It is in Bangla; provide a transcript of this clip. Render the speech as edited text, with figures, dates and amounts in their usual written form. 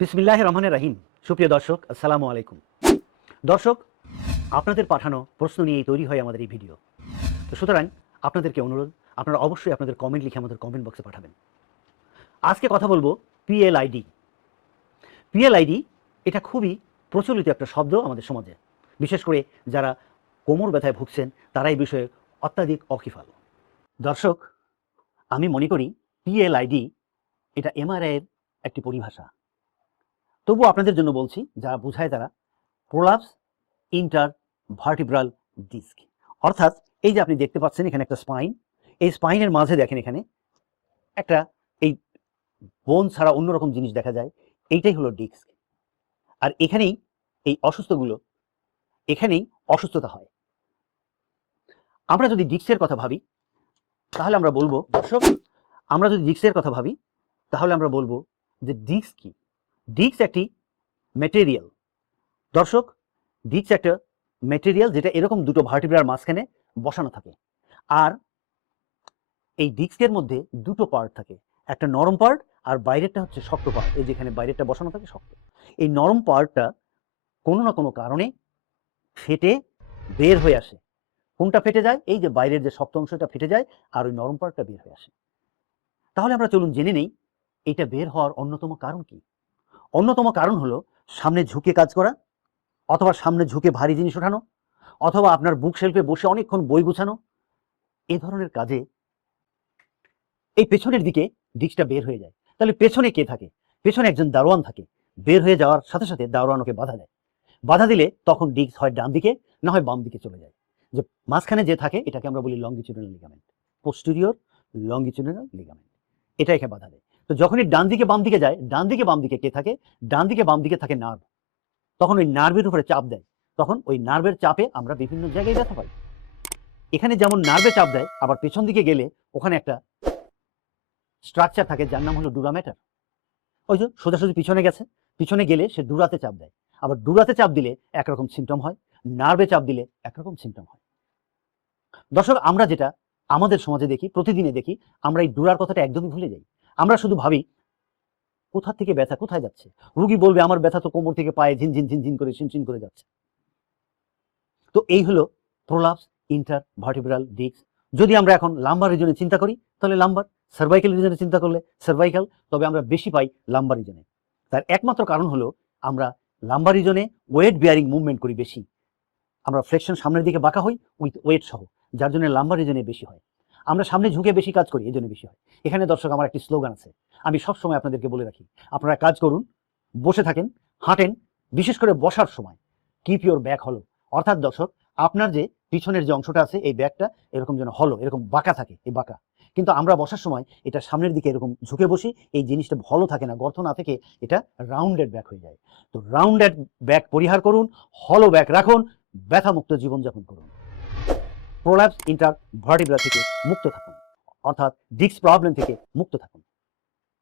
বিসমিল্লাহির রহমানির রহিম। সুপ্রিয় দর্শক, আসসালামু আলাইকুম। দর্শক, আপনাদের পাঠানো প্রশ্ন নিয়েই তৈরি হয় আমাদের এই ভিডিও। তো সুতরাং আপনাদেরকে অনুরোধ, আপনারা অবশ্যই আপনাদের কমেন্ট লিখে আমাদের কমেন্ট বক্সে পাঠাবেন। আজকে কথা বলবো পিএলআইডি। পিএলআইডি এটা খুবই প্রচলিত একটা শব্দ আমাদের সমাজে, বিশেষ করে যারা কোমর ব্যথায় ভুগছেন তারা এই বিষয়ে অত্যাধিক ওয়াকিবহাল। দর্শক, আমি মনে করি পিএলআইডি এটা এমআরআইয়ের একটি পরিভাষা। তবু আপনাদের জন্য বলছি, যারা বোঝায় তারা, প্রোলাপস ইন্টারভার্টিব্রাল ডিস্ক। অর্থাৎ এই যে আপনি দেখতে পাচ্ছেন এখানে একটা স্পাইন, এই স্পাইনের মাঝে দেখেন এখানে একটা এই বোন ছাড়া অন্যরকম জিনিস দেখা যায়, এইটাই হলো ডিস্ক। আর এখানেই এই এখানেই অসুস্থতা হয়। আমরা যদি ডিস্কের কথা ভাবি তাহলে আমরা বলবো, দর্শক, আমরা যদি ডিস্কের কথা ভাবি তাহলে আমরা বলবো যে ডিস্ক কি? ডিস্ক একটি ম্যাটেরিয়াল। দর্শক, ডিস্ক একটা ম্যাটেরিয়াল যেটা এরকম দুটো ভার্টিব্রার মাঝখানে বসানো থাকে। আর এই ডিস্কের মধ্যে দুটো পার্ট থাকে, একটা নরম পার্ট আর বাইরেরটা হচ্ছে শক্ত পার্ট। এই যেখানে বাইরেরটা বসানো থাকে শক্ত, এই নরম পার্টটা কোনো না কোনো কারণে ফেটে বের হয়ে আসে। কোনটা ফেটে যায়? এই যে বাইরের যে শক্ত অংশটা ফেটে যায় আর ওই নরম পার্টটা বের হয়ে আসে। তাহলে আমরা চলুন জেনে নেই এটা বের হওয়ার অন্যতম কারণ কি। অন্যতম কারণ হলো সামনে ঝুঁকে কাজ করা, অথবা সামনে ঝুঁকে ভারী জিনিস ওঠানো, অথবা আপনার বুক শেলফে বসে অনেকক্ষণ বই গুছানো। এ ধরনের কাজে এই পেছনের দিকে ডিস্কটা বের হয়ে যায়। তাহলে পেছনে কে থাকে? পেছনে একজন দারোয়ান থাকে। বের হয়ে যাওয়ার সাথে সাথে দারোয়ান ওকে বাধা দেয়। বাধা দিলে তখন ডিস্ক হয় ডান দিকে না হয় বাম দিকে চলে যায়। যে মাঝখানে যে থাকে এটাকে আমরা বলি longitudinal ligament, posterior longitudinal ligament. এটা এখানে বাধা দেয়। তো যখনই ডান দিকে বাম দিকে যায়, ডান দিকে বাম দিকে কে থাকে? ডান দিকে বাম দিকে থাকে নার্ভ। তখন ওই নার্ভের উপরে চাপ দেয়, তখন ওই নার্ভের চাপে আমরা বিভিন্ন জায়গায় ব্যথা পাই। এখানে যেমন নার্ভে চাপ দেয়, আবার পেছন দিকে গেলে ওখানে একটা স্ট্রাকচার থাকে যার নাম হলো ডুরামেটার। ওই যে সোজাসুজি পিছনে গেছে, পিছনে গেলে সে ডুরাতে চাপ দেয়। আবার ডুরাতে চাপ দিলে একরকম সিমটম হয়, নার্ভে চাপ দিলে একরকম সিমটম হয়। দর্শক, আমরা যেটা আমাদের সমাজে দেখি, প্রতিদিনে দেখি, আমরা এই ডুরার কথাটা একদমই ভুলে যাই। আমরা শুধু ভাবি কোথা থেকে ব্যথা কোথায় যাচ্ছে। রুগী বলবে আমার ব্যথা তো কোমর থেকে পায়ে ঝিনঝিন ঝিনঝিন করে চিনচিন করে যাচ্ছে। তো এই হলো প্রোলাপস ইন্টারভার্টিব্রাল ডিস্ক। যদি আমরা এখন লাম্বার রিজনে চিন্তা করি তাহলে লাম্বার, সার্ভাইকাল রিজনে চিন্তা করলে সার্ভাইকাল, তবে আমরা বেশি পাই লাম্বার রিজনে। তার একমাত্র কারণ হলো আমরা লাম্বার রিজনে ওয়েট বিয়ারিং মুভমেন্ট করি বেশি। আমরা ফ্লেকশন সামনের দিকে বাঁকা হই উইথ ওয়েট সহ, যার জন্য লাম্বার রিজনে বেশি হয়। আমরা সামনে ঝুঁকে বেশি কাজ করি, এই জন্য বেশি হয়। এখানে দর্শক আমার একটি স্লোগান আছে, আমি সবসময় আপনাদেরকে বলে রাখি, আপনারা কাজ করুন, বসে থাকেন, হাঁটেন, বিশেষ করে বসার সময় কিপ ইউর ব্যাক হলো। অর্থাৎ দর্শক, আপনার যে পিছনের যে অংশটা আছে এই ব্যাকটা এরকম যেন হলো, এরকম বাঁকা থাকে, এই বাঁকা। কিন্তু আমরা বসার সময় এটা সামনের দিকে এরকম ঝুঁকে বসি, এই জিনিসটা ভালো থাকে না, গর্ত না থেকে এটা রাউন্ডেড ব্যাক হয়ে যায়। তো রাউন্ডেড ব্যাক পরিহার করুন, হলো ব্যাক রাখুন, ব্যথামুক্ত জীবনযাপন করুন, প্রোল্যাপস ইন্টারভার্টিব্রা থেকে মুক্ত থাকুন, অর্থাৎ ডিস্ক প্রবলেম থেকে মুক্ত থাকুন।